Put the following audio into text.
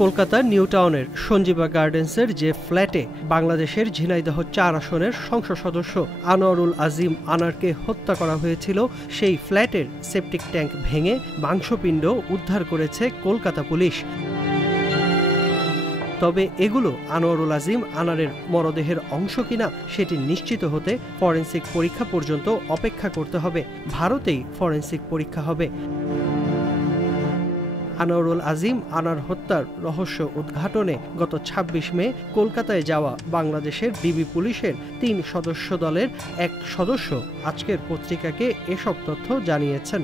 কলকাতার নিউ টাউনের সঞ্জীবা গার্ডেন্সের যে ফ্ল্যাটে বাংলাদেশের ঝিনাইদহ ৪ আসনের সংসদ সদস্য আনোয়ারুল আজিম আনারকে হত্যা করা হয়েছিল, সেই ফ্ল্যাটের সেপটিক ট্যাঙ্ক ভেঙে মাংসপিণ্ড উদ্ধার করেছে কলকাতা পুলিশ। তবে এগুলো আনোয়ারুল আজিম আনারের মরদেহের অংশ কিনা সেটি নিশ্চিত হতে ফরেনসিক পরীক্ষা পর্যন্ত অপেক্ষা করতে হবে। ভারতেই ফরেনসিক পরীক্ষা হবে। আনোয়ারুল আজিম আনার হত্যার রহস্য উদ্ঘাটনে গত ২৬ মে কলকাতায় যাওয়া বাংলাদেশের ডিবি পুলিশের ৩ সদস্য দলের এক সদস্য আজকের পত্রিকাকে এসব তথ্য জানিয়েছেন।